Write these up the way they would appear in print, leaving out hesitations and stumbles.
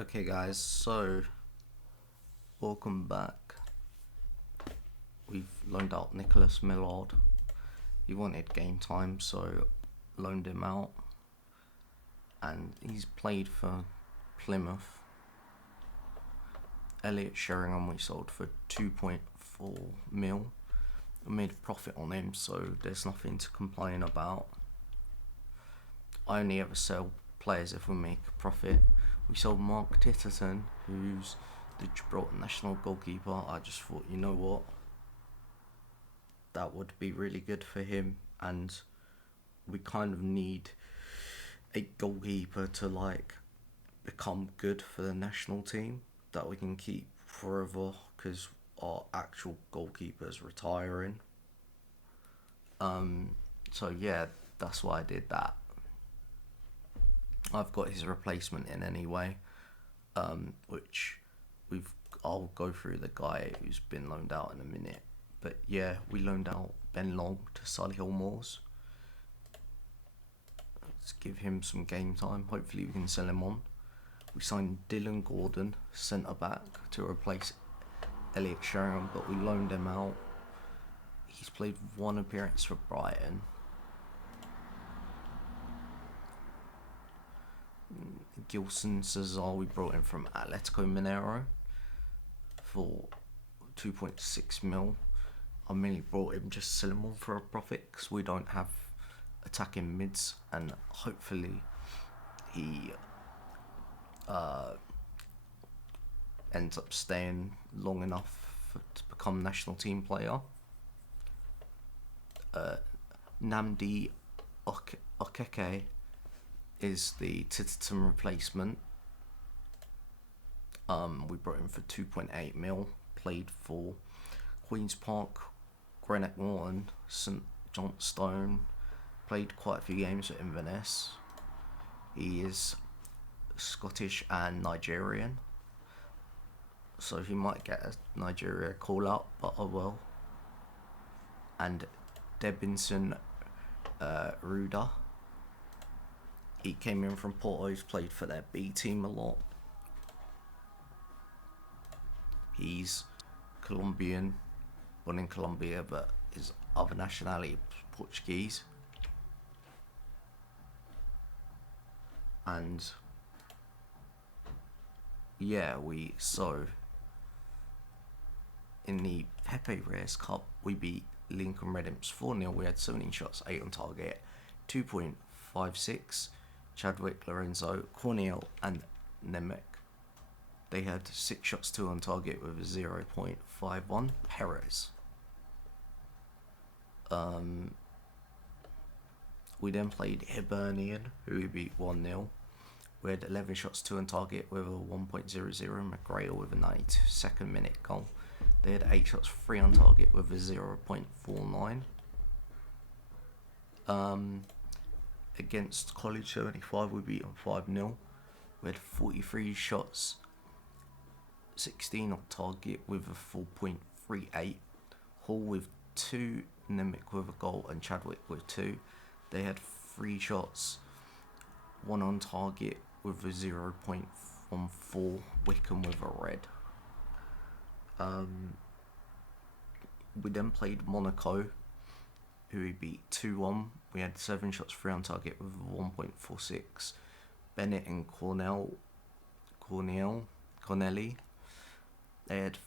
Okay, guys, so welcome back. We've loaned out Nicholas Millard. He wanted game time, so loaned him out, and he's played for Plymouth. Elliot Sheringham we sold for 2.4 mil. We made a profit on him, so there's nothing to complain about. I only ever sell players if we make a profit. We sold Mark Titterton, who's the Gibraltar national goalkeeper. I just thought, you know what, that would be really good for him, and we kind of need a goalkeeper to become good for the national team that we can keep forever, because our actual goalkeeper's retiring. So yeah, that's why I did that. I've got his replacement in anyway, which I'll go through the guy who's been loaned out in a minute. But yeah, we loaned out Ben Long to Solihull Moors. Let's give him some game time. Hopefully we can sell him on. We signed Dylan Gordon, centre back, to replace Elliot Sheringham, but we loaned him out. He's played one appearance for Brighton. Gilson Cesar we brought in from Atletico Mineiro for 2.6 mil. I mainly brought him just to sell him on for a profit because we don't have attacking mids, and hopefully he ends up staying long enough to become national team player. Namdi Okeke is the Titterton replacement. We brought him for 2.8 mil. Played for Queen's Park, Greenock Morton, St Johnstone. Played quite a few games for Inverness. He is Scottish and Nigerian, so he might get a Nigeria call up, but I will. And Debinson Ruda. He came in from Porto. He's played for their B team a lot. He's Colombian, born in Colombia, but his other nationality Portuguese. And yeah, in the Pepe Reyes Cup, we beat Lincoln Red Imps 4-0. We had 17 shots, 8 on target, 2.56. Chadwick, Lorenzo, Cornel, and Nemec. They had 6 shots, 2 on target with a 0.51. Perez. We then played Hibernian, who we beat 1-0. We had 11 shots, 2 on target with a 1.00. McGrail with a 92nd minute goal. They had 8 shots, 3 on target with a 0.49. Against College 75, we beat them 5-0. We had 43 shots, 16 on target with a 4.38. Hall with 2, Nemec with a goal, and Chadwick with 2. They had 3 shots, 1 on target with a 0.14. Wickham with a red. We then played Monaco, who we beat 2-1. We had 7 shots, 3 on target with a 1.46. Bennett and Cornelli. They had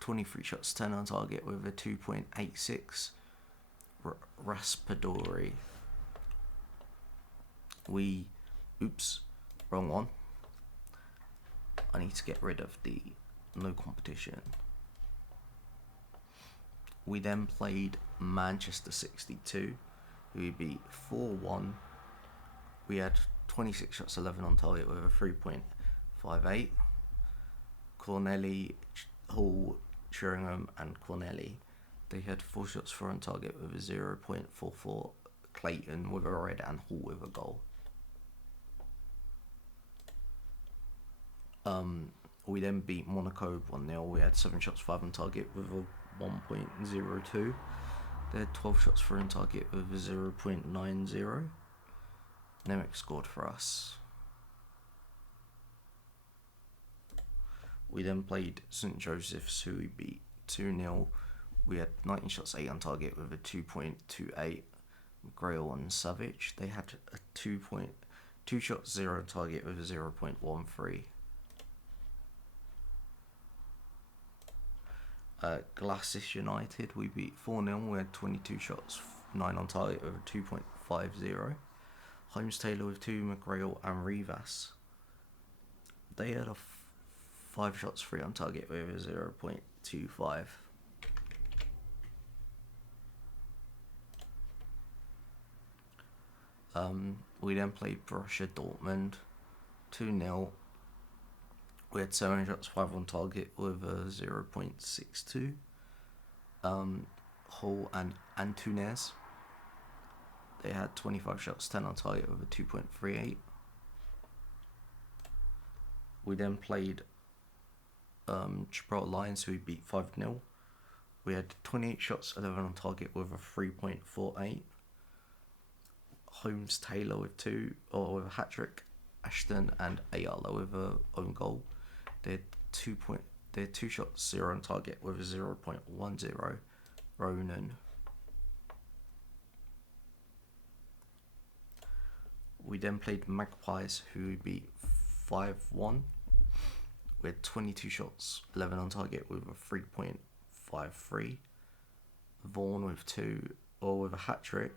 23 shots, 10 on target with a 2.86. Raspadori. Wrong one. I need to get rid of the no competition. We then played Manchester 62, who we beat 4-1. We had 26 shots, 11 on target with a 3.58. Cornelli, Hall, Sheringham, and Cornelli. They had 4 shots, 4 on target with a 0.44. Clayton with a red and Hall with a goal. We then beat Monaco 1-0. We had 7 shots, 5 on target with a 1.02. They had 12 shots, 4 on target with a 0.90. Nemec scored for us. We then played St Joseph's, who we beat 2-0. We had 19 shots, 8 on target with a 2.28. Grail and Savage, they had a 2 shots, 0 on target with a 0.13. Glassis United, we beat 4-0. We had 22 shots, 9 on target with a 2.50. Holmes Taylor with 2, McGrail and Rivas. They had 5 shots, 3 on target with a 0.25. We then played Borussia Dortmund 2-0. We had 7 shots, 5 on target with a 0.62. Hull and Antunes, they had 25 shots, 10 on target with a 2.38. We then played Gibraltar Lions, who we beat 5-0. We had 28 shots, 11 on target with a 3.48. Holmes Taylor with a hat trick. Ashton and Ayala with a own goal. They had 2 shots, 0 on target with a 0.10. Ronan. We then played Magpies, who we beat 5-1. We had 22 shots, 11 on target with a 3.53. Vaughan with a hat trick.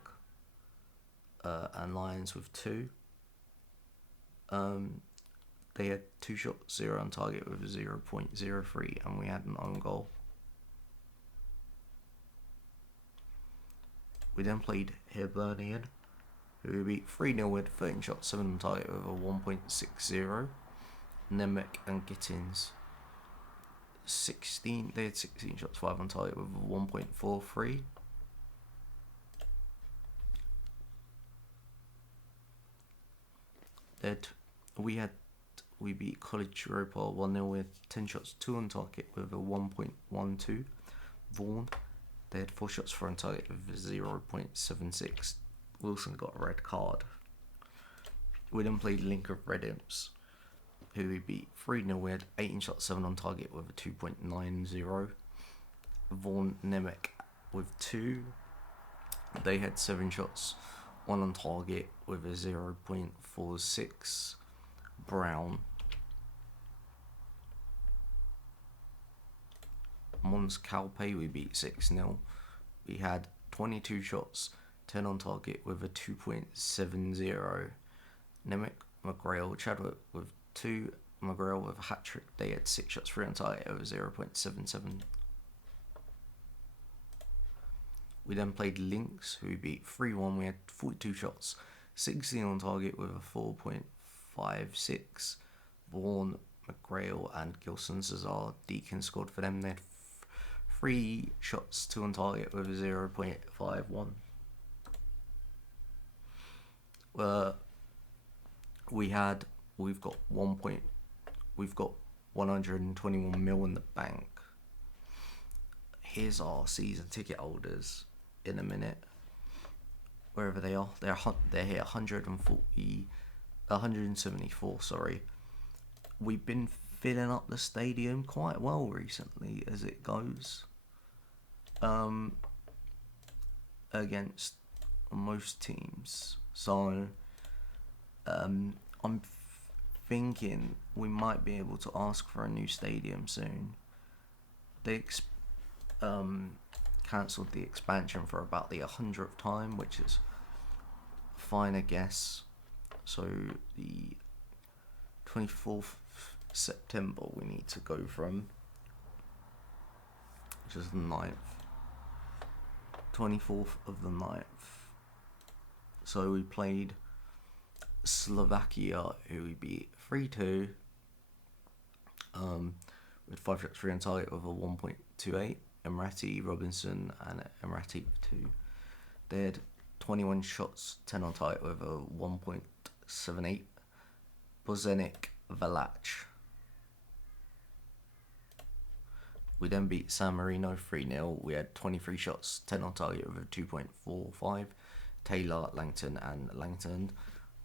And Lions with 2. They had 2 shots, 0 on target with a 0.03, and we had an own goal. We then played Hibernian, who we beat 3-0 with 13 shots, 7 on target with a 1.60. Nemec and Gittins, they had 16 shots, 5 on target with a 1.43. We beat College Europa 1-0 with 10 shots, 2 on target with a 1.12. Vaughan, they had 4 shots, 4 on target with a 0.76. Wilson got a red card. We then played Link of Red Imps, who we beat 3-0. We had 18 shots, 7 on target with a 2.90. Vaughan Nemec with 2. They had 7 shots, 1 on target with a 0.46. Brown. Mons Calpe, we beat 6-0. We had 22 shots, 10 on target with a 2.70. Nemec, McGrail, Chadwick with 2. McGrail with a hat trick. They had 6 shots, 3 on target over 0.77. We then played Lynx, who we beat 3-1. We had 42 shots, 16 on target with a 4.56. Vaughan, McGrail and Gilson Cesar Deacon scored for them. They had 3 shots, 2 on target with a 0.51. We've got 121 mil in the bank. Here's our season ticket holders in a minute. Wherever they are, they're here 174. Sorry, we've been filling up the stadium quite well recently, as it goes. Against most teams, so I'm thinking we might be able to ask for a new stadium soon. They cancelled the expansion for about the 100th time, which is fine, I guess. So the 24th September we need to go from, which is the 9th. 24th of the 9th. So we played Slovakia, who we beat 3-2. With 5 shots, 3 on target with a 1.28. Emirati, Robinson and Emirati with 2. They had 21 shots, 10 on target with a 1.78. Bozenic, Valac. We then beat San Marino 3-0. We had 23 shots, 10 on target with a 2.45. Taylor, Langton and Langton.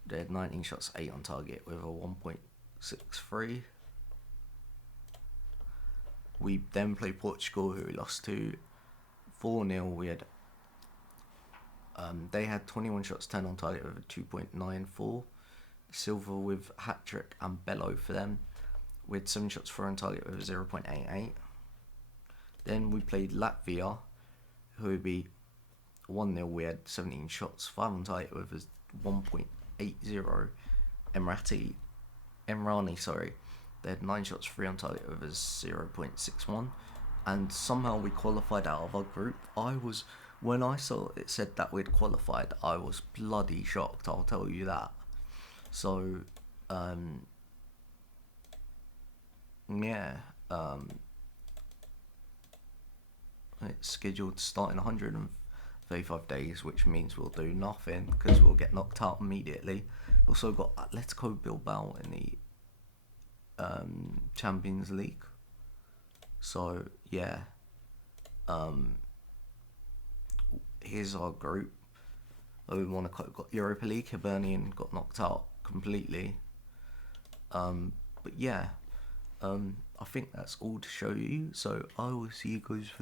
They had 19 shots, 8 on target with a 1.63. We then played Portugal, who we lost to 4-0. We had they had 21 shots, 10 on target with a 2.94. Silva with hat-trick and Bello for them, with 7 shots, 4 on target with a 0.88. Then we played Latvia, who would be 1-0. We had 17 shots, 5 on target with a 1.80. Emrani, they had 9 shots, 3 on target with a 0.61. And somehow we qualified out of our group. When I saw it said that we'd qualified, I was bloody shocked, I'll tell you that. So, it's scheduled to start in 135 days, which means we'll do nothing because we'll get knocked out immediately. We've also got Atletico Bilbao in the Champions League. So, yeah. Here's our group. Monaco got Europa League. Hibernian got knocked out completely. But yeah, I think that's all to show you. So I will see you guys for